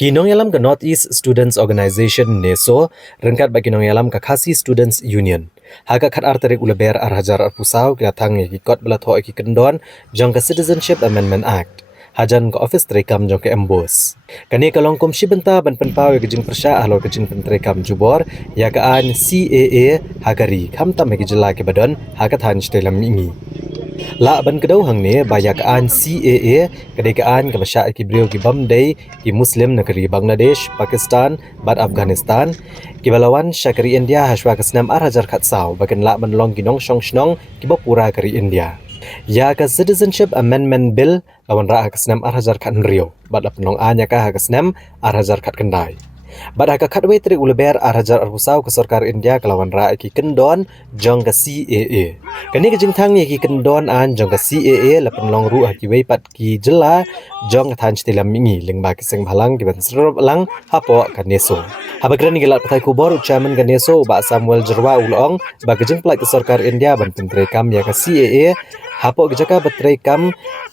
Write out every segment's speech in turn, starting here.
Ginong yalam ke Northeast Students Organization NESO, rengkat bagi ginong yalam ke Khasi Students Union. Haga khat arterik uleber arhajar arpusau kinatang ikikot belatho ikikendon jong ke Citizenship Amendment Act. Hajan ke office terekam jong ke embos. Kani kalong kum shibenta ban penpau gejing persya ahlo gejing penterekam jubor ya ke an CAA hagari kam tam jela ke badon hagat han stelam ini. La ban kedau hang ne bayak an CAA kedekaan ke masya ki beliau ki bamdai ki Muslim negeri Bangladesh, Pakistan, bad Afghanistan ki balawan syakari India haswa ke senam hajar khatsau bagan la ban long ginong shong shnong ki bapura kari India. Ya ke Citizenship Amendment Bill lawan ra ke senam hajar khat rio bad la penong anya ka ke senam hajar khat kendai. Bad haka khatwe tri uleber hajar arbusau ke sarkar India kelawan ra ki kendon jong ke CAA. Kani ke jingthang ki kendon an jong ke CAA la penlong ru ki wei pat ki jela jong than stilam mingi lingba ki seng bhalang ki ban serop lang hapo kaneso. Habagran ni gelat patai kubor ucaman kaneso ba Samuel Jerwa ulong ba ke jing plak ke sarkar India ban pentrekam ya ke CAA hapo gejaka betrekam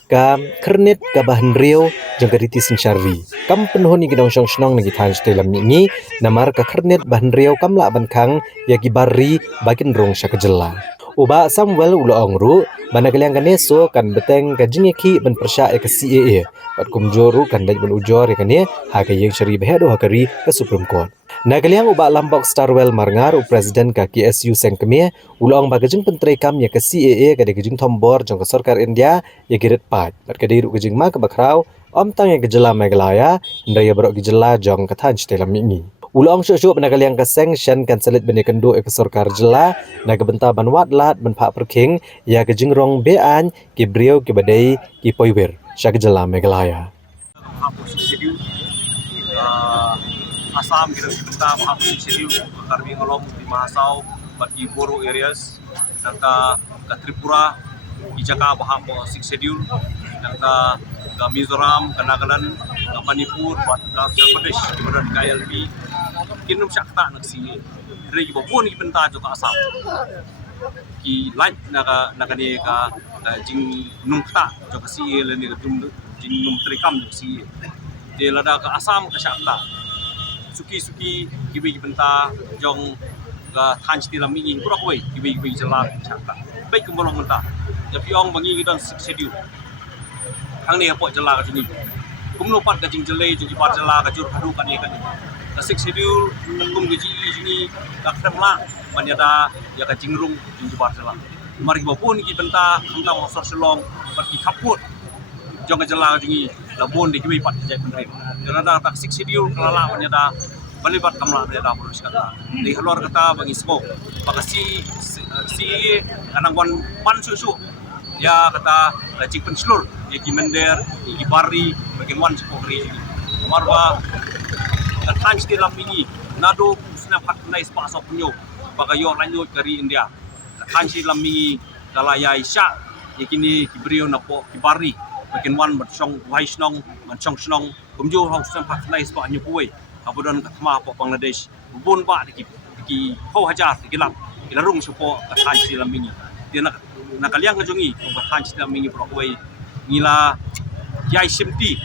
ka kernit ka bahan rio jong ke riti sinsyari. Kam penuh ni gidong syong shnong nagi than stilam mingi namar ka kernit bahan rio kam la ban kang ya ki bari bakin rong sya kejela. Uba Samuel ulong ru banagaliang kaneso kan beteng ka jingeki ban persya ke CAA pat kumjoru kan daj ban ujor ya kane ha ka yeng syari behedo hakari ke Supreme Court. Nagaliang uba lambok Starwell marngar u presiden ka KSU sengkeme ulong bagajing pentrekam ya ke CAA ka degajing tombor jong ke sarkar India ya girit pat pat kadir u gajing ma ke bakrau om tang ya gejela megalaya ndaya berok gejela jong ke than stelam mingi. Ulong syuk-syuk benagaliang ke sanction kan selit bene kendo ke sarkar jela naga benta ban watlat ban pak perking ya gajing rong bean ki brio ki badai ki poiwer sya gejela megalaya. Assam kita sebentar menghapus schedule kami ngelom di Mahasau bagi Boro areas serta ke Tripura di Jakarta menghapus schedule serta ke Mizoram, ke Nagaland, ke Manipur, ke Uttar Pradesh, di mana di KLP kinum syakta nak si regi bopun ki bentar juga Assam ki lain naga ni ka jing numta juga si le ni jing num trikam juga si dia lada ke Assam ke syakta suki kibi benta jong ga than stilam mingi pura koi kibi jela chata baik kemolong menta tapi ong bangi gidan schedule hang ni apo jela ka jini kumno pat ka jing jele jing pat jela ka jur hadu kan ni kan ka schedule kum gaji jini ka kremla manyada ya ka jingrung jing pat jela mari bopun ki benta hangta wa sorselong pat ki kaput jong jela jingi labon di kibi pat jai penrem jana tak schedule kelala manyada balibat kamla manyada polisi kata di halor kata bagi sko bagasi si anang wan pan susu ya kata cik penslur ya ki mender ki bari bagi wan sekori marwa katan stilam mingi nado snap hat nai spa so punyo bagayo lanjut dari India katan stilam mingi kalaya isya yakini kibrio napo kibari bagian wan bersong waisnong bersong snong kumjo hong sempat nai spa nyupuai abudon katma po Bangladesh bubun ba di ho hajar di gelap ilarung supo katan stilam mingi dia nakaliang ngajongi katan stilam mingi prokoi ngila yai simti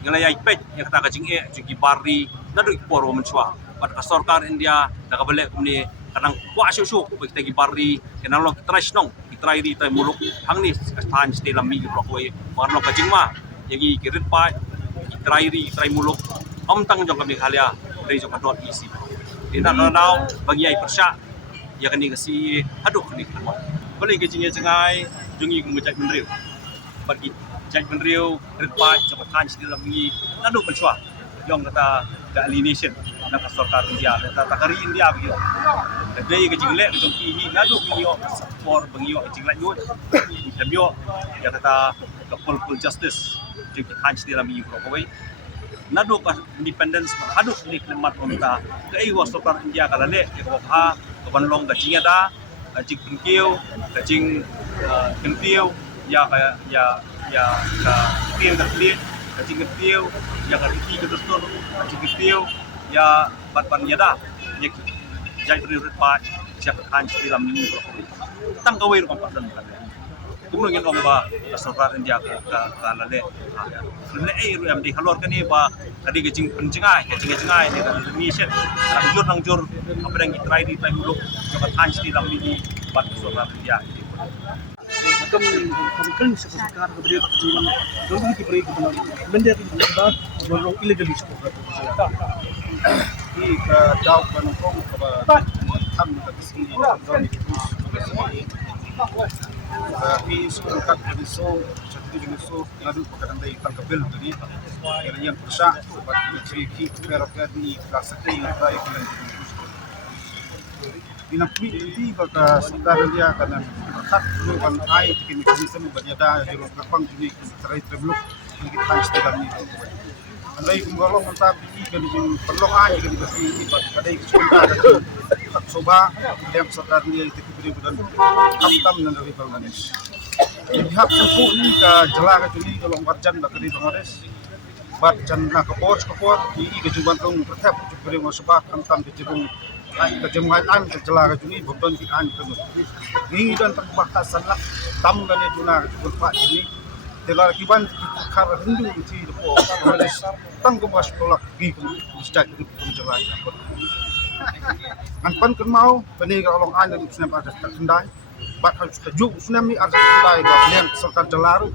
ngila yai pet yang kata kajing jugi bari nadu iporo menchwa pat ka sarkar India nakabalik kumni kanang wa susu kita gibari kenalo trashnong itrai ri tai muluk hangni katan stilam mingi prokoi marno kajing ma yagi kirit pa itrai ri itrai muluk om tang jong kami halia dari jong kadot isi ina nanau bagi ai persya ya kani kasi haduk ni keluar boleh kejingnya cengai jungi ngejak menriu bagi jak menriu ritpa jabatan dalam mingi nadu pensua jong kata ke alienation nak sarkar India kata takari India begitu jadi kejing lek jong ki nadu minyo for bangyo kejing lek yut tambio ya kata ke full justice jong ki dalam mingi prokoi nado ka independence haduk ni klemat onta kai wasokar India kalale ko ha kabanlong gajing ada gajing pengkiu gajing kentiu ya ka kieu ka klit gajing kentiu ya ka riki ke dostor gajing kentiu ya ban yada ya jai prioritas pa siap kan dalam minggu tang kawai ro pasan kumno ngin ong ba sarkar India ka lale lale ru am di halor kani ba tadi gejing penjengai ni mission nang jur apa yang try di time dulu jokat hans di dalam ini buat sarkar India kan sekarang kemudian kejuruan dulu diberi benda yang bah borong illegal di sekolah di ke jauh menongkrong ke tam ke sini dan di sekolah kat di so jadi di so lalu pekerjaan dari tangkabil tadi yang besar buat ceriki kerapkan di kelas ini baik dan dinapui di baka saudara dia karena tak luang air kini bisa bernyata di lapang ini serai terblok kita harus dalam ini andai kalau mantap di kan perlu air kan di sini pada sekolah ada coba yang saudara dia itu beri dan tam dan dari Bangladesh pihak tempuh ini ke jelas ini kalau warjan dari Bangladesh warjan nak kapor ini kejuban tung pertap beri masbah tam kejebung kejemuan kejelah juni bukan dian ke ini dan perbatasan lah tam dan juna berpak ini telah kiban kar Hindu di depo Malaysia tang ke mas tolak gi sejak itu penjelah anpan mau bani kalau an di sana ada terkendai bat harus kejuk tsunami ada terkendai dan serta jelaru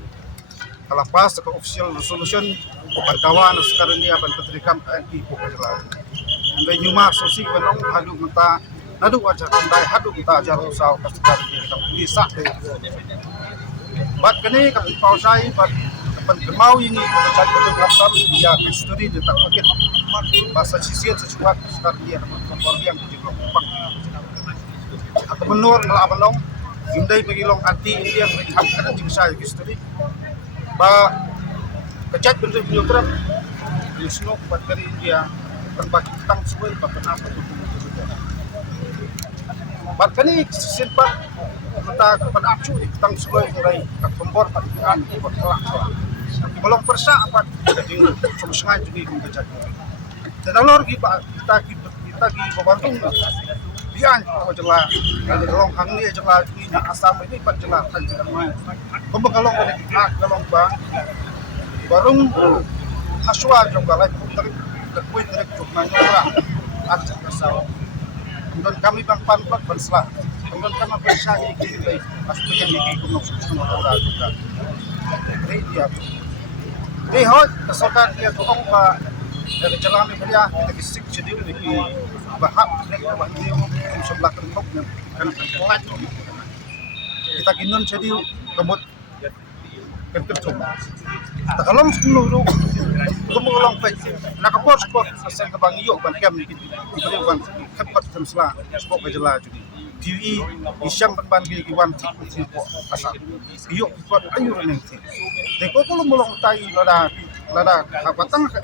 kalau pas ke official resolution berkawan sekarang ini akan terikam TNI Pokoklah andai nyuma sosi benong hadu mata nadu aja andai hadu kita ajar usau kasar kita bisa bat kene ka pausai bat kapan gemau ini macam betul dia history dia tak pakai bahasa sisian sesuatu sekarang dia orang yang di Jepang atau menur melabalong indai pagilong anti India yang hamkan jing saya history ba kejat bentuk program Yusno buat dari India berbagi tentang semua apa Barkani simpan kita kepada acu tentang semua mulai kompor patikan buat kelak belum persa apa jadi solusinya juga mengejar dan alor kita membantu dian jelas dari long hang ni jelas ini asam ini pak jelas kan jelas pembekalong dari kita kalong bang barung haswa juga lagi terkuat dari jurnalnya arca kasau kemudian kami bang panpat berselah kemudian kami bersah ini dari aspek yang ini kumno semua orang juga dia hot kesokan dia tukang pak dari jalan dia kita kisik jadi ini bahak mereka dia sebelah kentok karena pelat kita kinon jadi kebut kentok coba kalau sepuluh Kemulong pay nakapos ko sa kabang iyo ban kam ni kibali ban kapat kamsla spok kajala judi TV isyang ban giwan ti po asa iyo ko ayo rin ti te ko mulong tay lada kapatang ka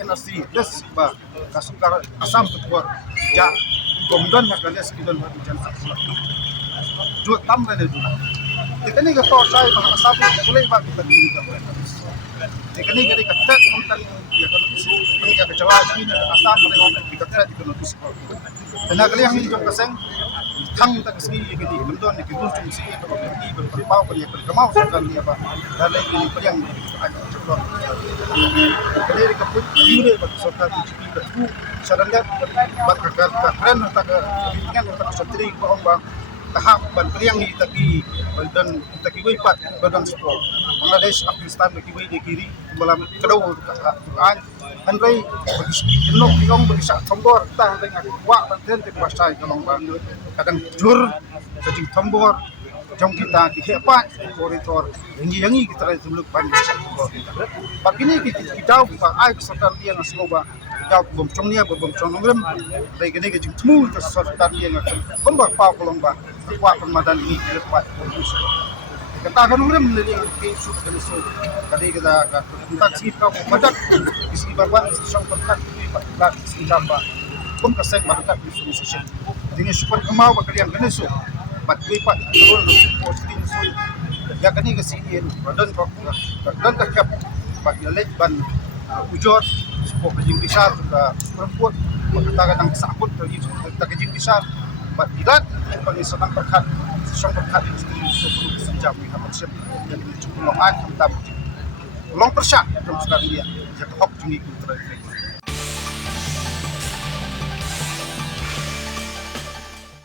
NRC des ba kasukar asam to ja komdon na kales kidon jan sakla jo tam na du tekani ka to sai ba asam kulay ba kita dito tekani gari katat kontan ya kan isu ini ya kejelas ini asam mereka kita tidak dikonotis dan kali yang ini juga kaseng tang tak segi gini bendon ni kidul cuma segi kalau pergi berpau pada berkemau sekali dia apa dan lagi ini yang agak cepat jadi kaput jure bagi serta tujuh itu sadar bat keren tak dengan tak setri orang bang tahap ban yang ni taki dan taki wipat badan sport Bangladesh Afghanistan bagi di kiri malam kedua kan andai bagi jenok diong bagi sak tombor tah dengan wak banten ke pasai kalong bang kadang jur cacing tombor jom kita dihepat koridor yang kita dulu ban sak tombor bagi ni kita pak ai keserta dia nasoba jauh bom congnya bom congrem dari gede jing temu keserta dia tombor pau kalong bang wak permadan ini dihepat kita akan mengambil dari isu isu tadi kita tentang kita badak isi babat sang berkat ini pak isi jamba pun keseng berkat isu sosial dengan super kemau bakalian kenesu pat pak turun posting isu ya kani ke sini dan tak pak lelek ban ujot sepok kejing besar juga perempuan katakan yang sakut terjadi kejing besar pat tidak bagi senang berkat song berkat istri sebelum sejam ini akan siap dan cukup long ai tam long persa dalam sekarang dia jatuh hok jungi kultur